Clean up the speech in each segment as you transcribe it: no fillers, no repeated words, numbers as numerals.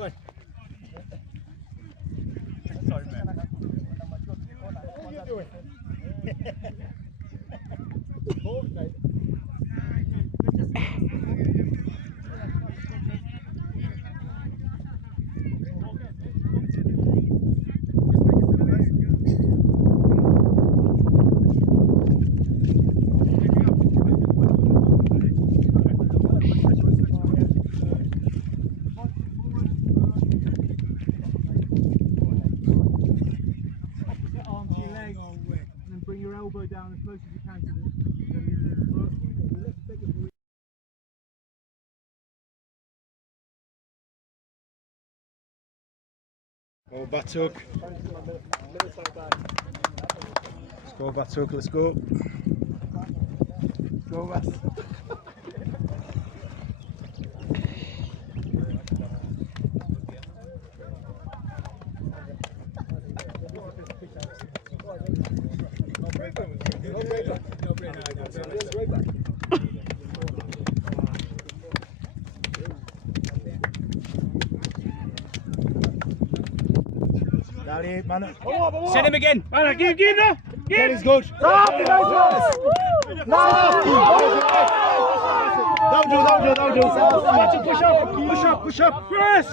Sorry, man. What are you doing? Bring your elbow down as close as you can to the Go Batuk. Let's go Batuk, let's go. Go Batuk. Send him again. Give him. That is good. Don't do. Push up. Yes.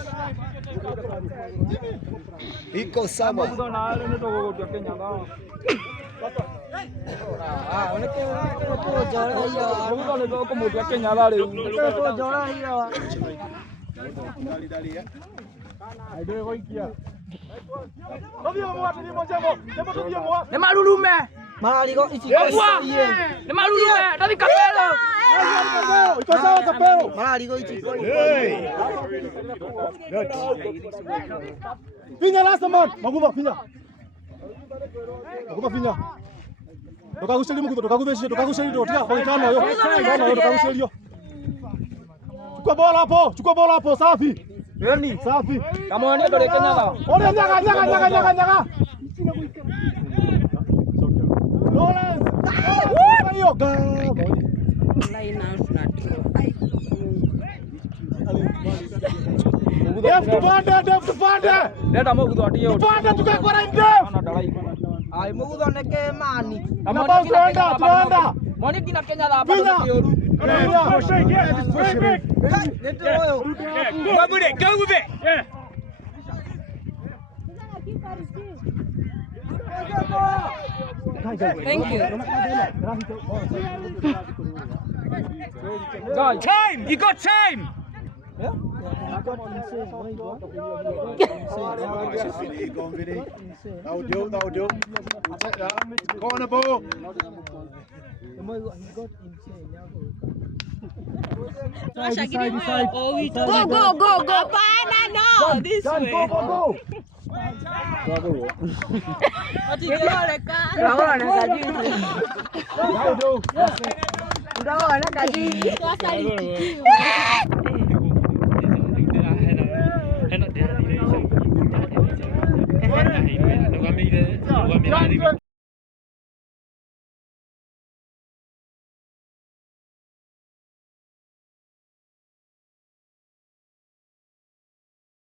Iko sama. Pinya last man, maguva pinya. Toka kuseli mukuto, toka kuseli toka tano yo. Toka kuseli yo. Chukua bola hapo, safi. Nani? Safi. Kama wani ndo Kenya la. Ole nyaga. Lawrence. Hiyo gaba. Def tupande. Leta mogu atiyo. Tupande tukakora Def. Ai mugu neke mani. Kama tunaenda. Mwani kina Kenya la hapa kioru. Go with it. Yeah. Thank you. Time! You got time! That'll do. Take that. Corner ball. Side. Go. Pana, no. This way. Go. Go.